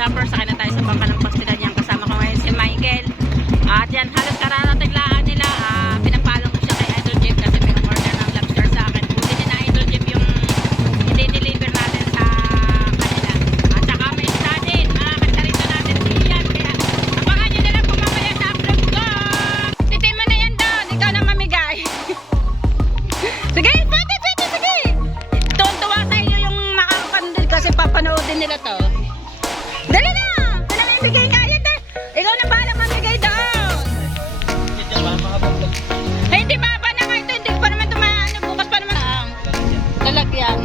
shopper. Sakay na tayo sa bangka ng Paspilan yan. Kasama ko ngayon si Michael. At yan, halos kararating laan nila. Pinapalo ko siya kay Idol Jeep kasi may order ng lobster sa akin. Buti din na Idol Jeep yung i-deliver natin sa kanila. At saka may isa din, mga kasarito natin diyan. Kaya abangan nyo na lang kung mamaya sa upload ko. Titin mo na yan doon, ikaw na mamigay. Sige, pwede, sige. Tuwan-tuwa sa inyo yung makakapandil kasi papanoodin nila to. Dali na! Pinamimigay nga yan eh. Ikaw na bahala mamigay doon. Ay, hindi ba na nga ito? Hindi pa naman tumaano. Bukas pa naman. Lalagyan.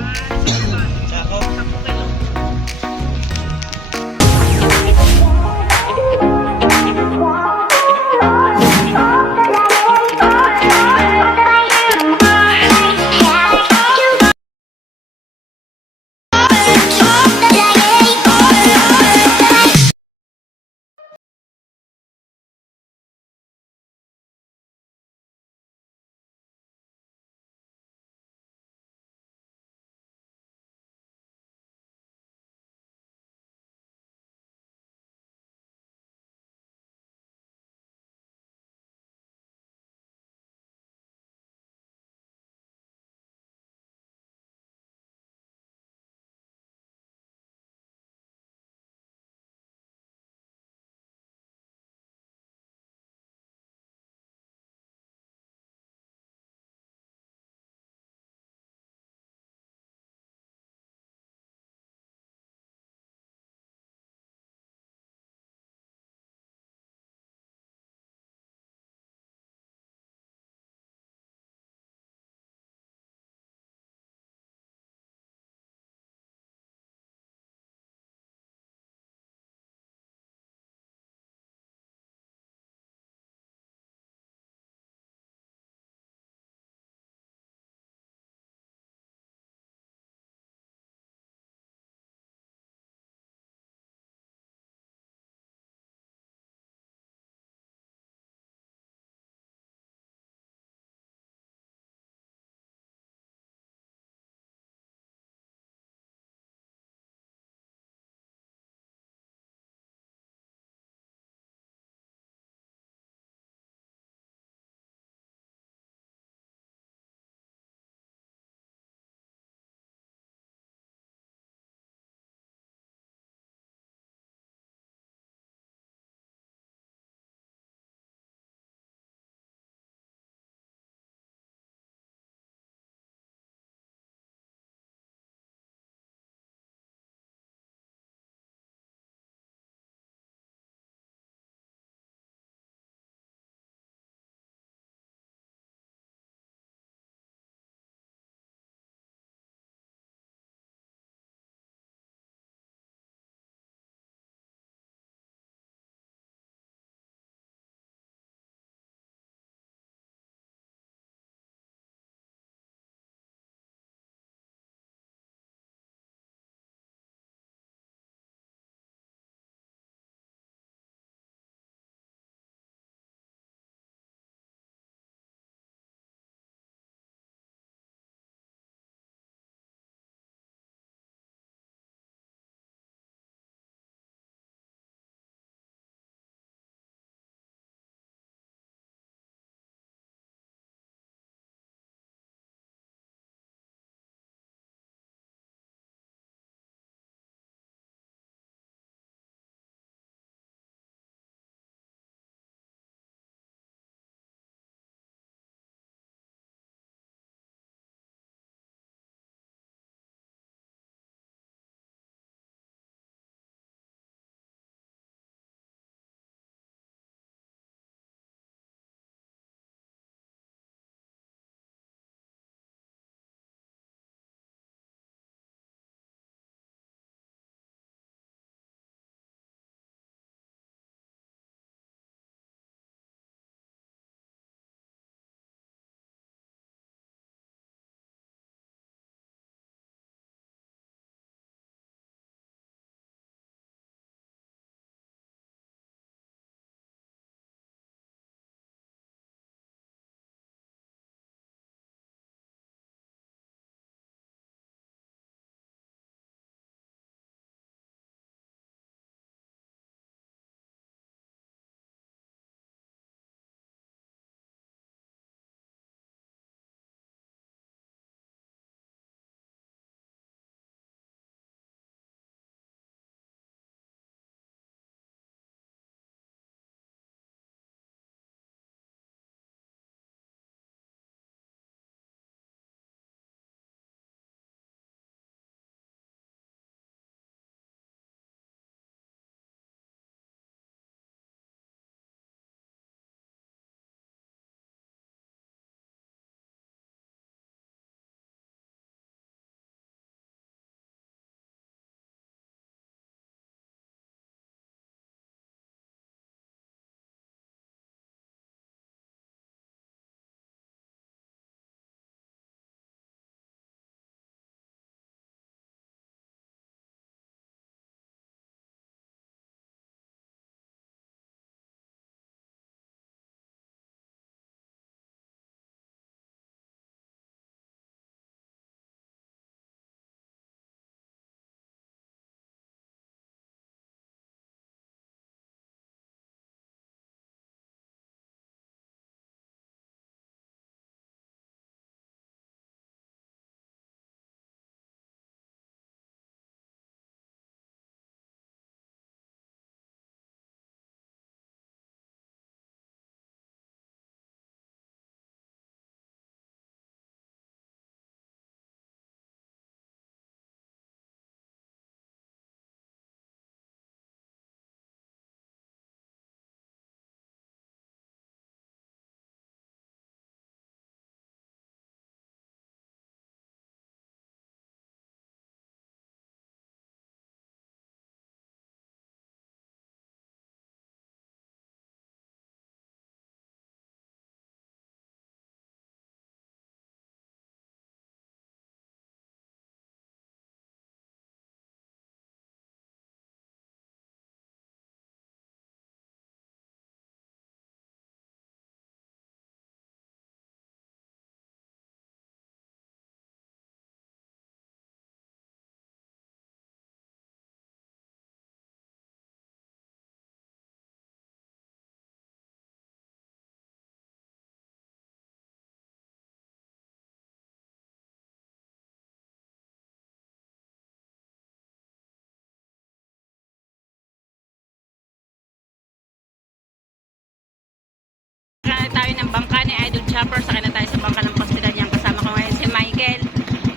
tayo ng bangka ni Idol Chopper. Sakay na tayo sa bangka ng Paspilan yan. Kasama ko ngayon si Michael.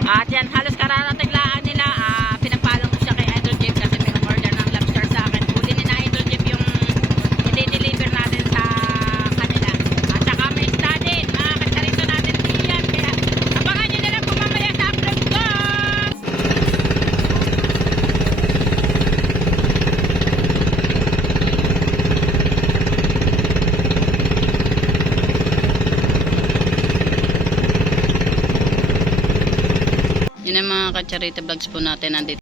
At yan, halos kararating laan nila. Pinapalo ko siya kay Idol Jeep kasi may order ng lobster sa akin. Huli ni na Idol Jeep yung i-deliver natin sa kanila. At saka may isda din. Mga kasarito natin diyan. Kaya abangan nyo na lang po mamaya sa upload ko. Yun ang mga kacharita vlogs po natin nandito.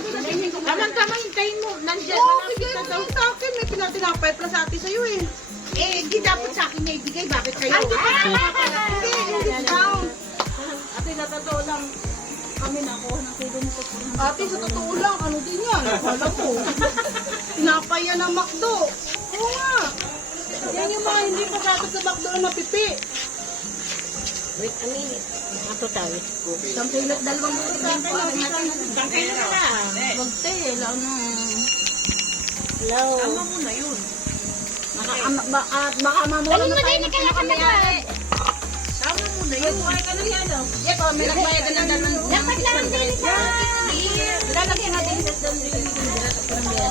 Tama, hintayin mo. Nandiyan, Oo, malapit bigay na mo daw. yun sa akin. May pinatinapay plus ate sa'yo eh. Hindi dapat sa akin na ibigay. Bakit kayo? Ay, hindi, hindi discount. Ate, sa totoo lang, kami nakuha ng kilo nito. Ate, sa totoo lang, ano din yan? Akala mo. Tinapay yan ng McDo. Oo nga. Yan yung mga hindi pasatag sa McDo na napipi. Wait a minute. Ato tayo. Isang kilo't dalawang buto sa akin. Isang kayo na lang. Wag tayo, lang na. Hello. Tama mo na yun. Baka mamula na tayo ng Dapat Tama mo na yun. Kumain ka na yan. Yep, may nagbayad na ng lang din sa... Lalagyan natin sa doon.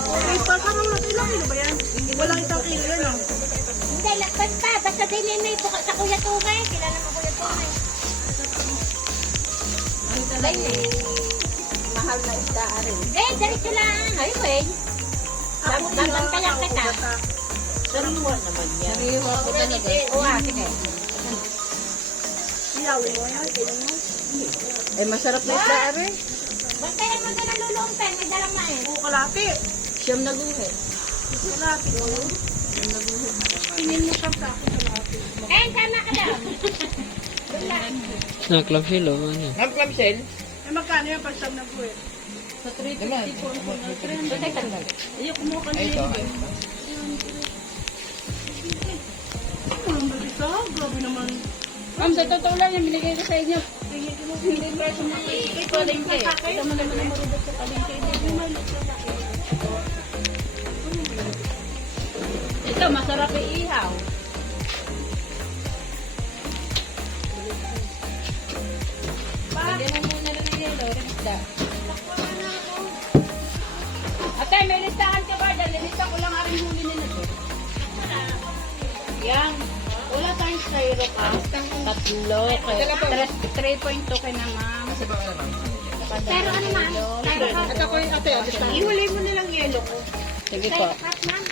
Ay, pasama natin lang yun ba yan? Walang isang kilo yan ah. Hindi, lakban pa. Basta dili may buka sa Kuya Tumay. Kilala mo Kuya Tumay. Ang talaga mahal na isda rin. Eh, diretso lang. Ay, wait. Babantayan kita. Sariwa naman yan. Sariwa ko talaga. Oo, sige. Iyawin mo yan, tinan mo. Eh, masarap na isda rin. Bantayan mo na nalulong pen. May dalang na eh. Oo, kalati. Siyam na guhit. Kalati. Tingin mo siya sa akin kalati. Eh, tama ka daw. Club Hello, ano? Ma'am Clamshell? Eh, magkano yan pag siyam na buwet? Sa 350 po. Ayaw, kumuha ka na yun. Walang balita. Grabe naman. Ma'am, sa totoo lang yung binigay ko sa inyo. Hindi presyo mo kay palengke. Ito mo naman ang marunod sa palengke. Ito, masarap iihaw. Lagyan na muna ng yelo, ng isda. Ate, may listahan ka ba? Lilista ko lang aking huli nila to. Yan. Wala tayong styro ka. Tatlo. 3.2 kay na ma'am. Pero ano ma'am? At ako yung ate, Ihuli mo nilang yelo ko. Sige po. Cut ma'am.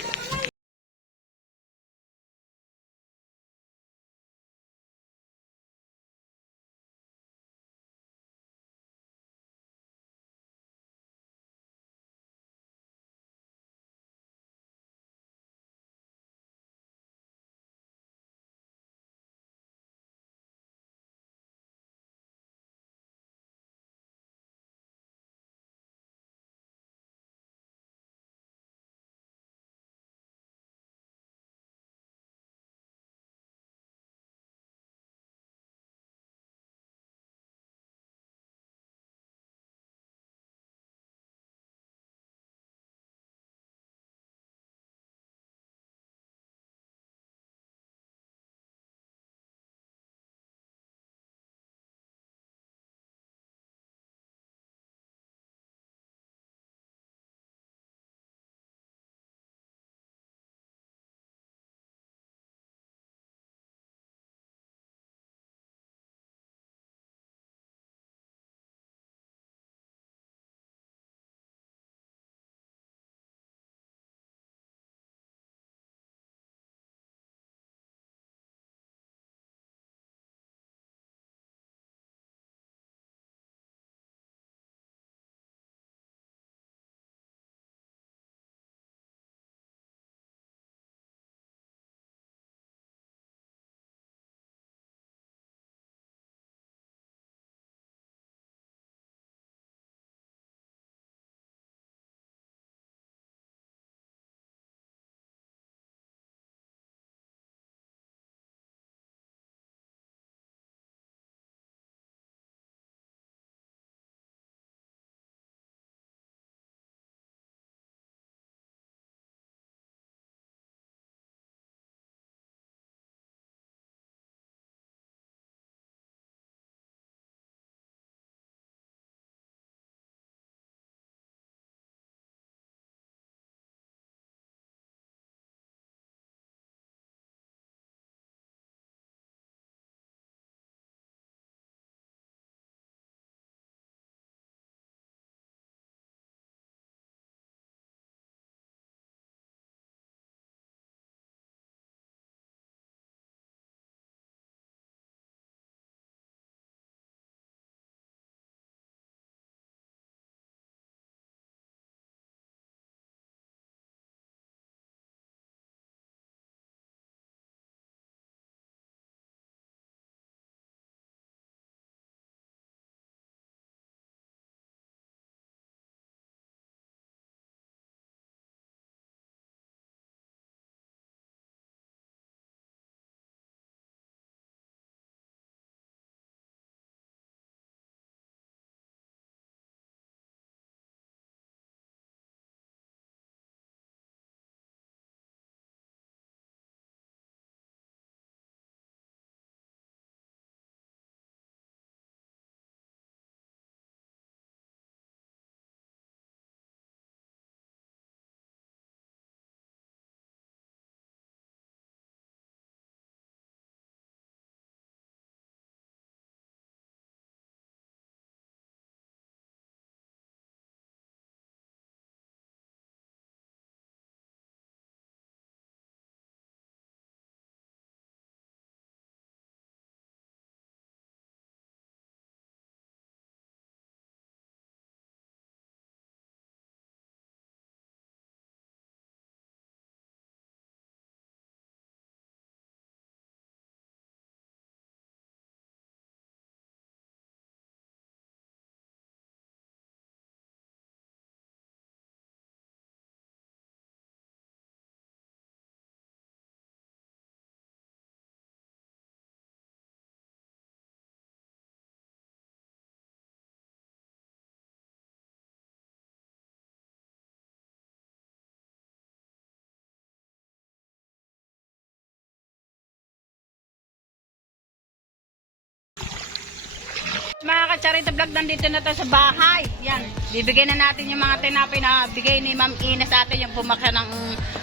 ka-Charito Vlog, nandito na tayo sa bahay. Yan, bibigyan na natin yung mga tinapay na bigay ni Ma'am Ina sa atin, yung pumakya ng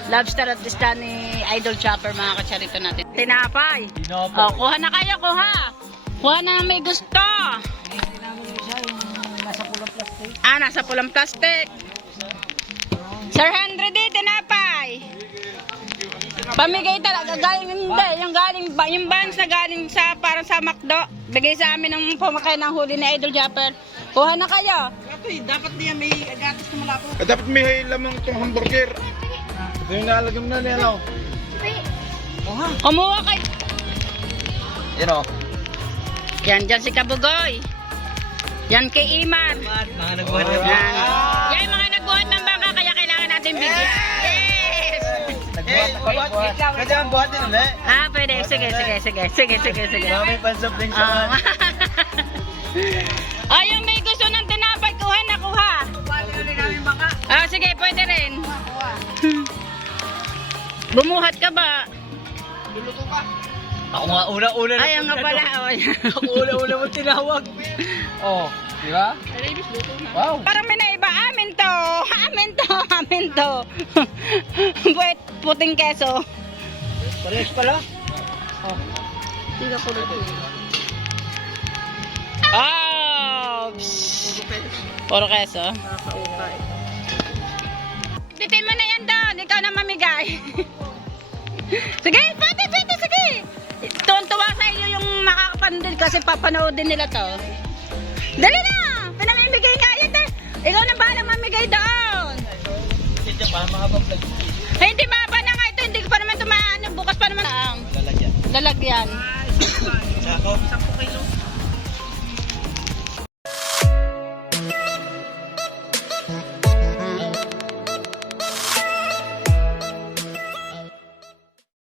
lobster at isda ni Idol Chopper, mga ka-Charito natin. Tinapay. Oh, kuha na kayo, kuha. Kuha na may gusto. Nasa pulang plastic. Sir Henry, di, tinapay. Pamigay talaga, galing, hindi, yung buns na galing sa, parang sa McDo. Bigay sa amin ng pumakay ng huli ni Idol Japper. Kuha na kayo. Dapat niya may agatas na mula po. Dapat may lamang itong hamburger. Ito yung nalagam na niya, no? Kumuha kayo. Yan, o. Yan, dyan si Kabugoy. Yan kay Iman. Mga nagbuhat Yan. Yan yung mga nagbuhat ng bangka, kaya kailangan natin bigyan. Yes! Pwede ang buhat din, ulit. Pwede. Sige. May pansopling Ah. Yung may gusto ng tinapay, kuha na kuha. Sige, pwede rin. Bumuhat ka ba? Ako nga una-una na. Ayun nga pala. Ako una-una mo tinawag. Oh, di ba? Wow. Parang may naiba. Amin to. Buwet, puting keso. Parehas pala. Puro keso. Titin mo na yan doon. Ikaw na mamigay. Sige, pwede, sige. Tuwan-tuwa sa iyo yung makakapandil kasi papanoodin nila to. Dali na! Pinamimigay nga yan. Ikaw na bahala mamigay doon. Hindi pa makapag-vlog. Ay, hindi mapa na nga ito. Hindi ko pa naman tumaan. Bukas pa naman ang Lalagyan. lalagyan. Sako.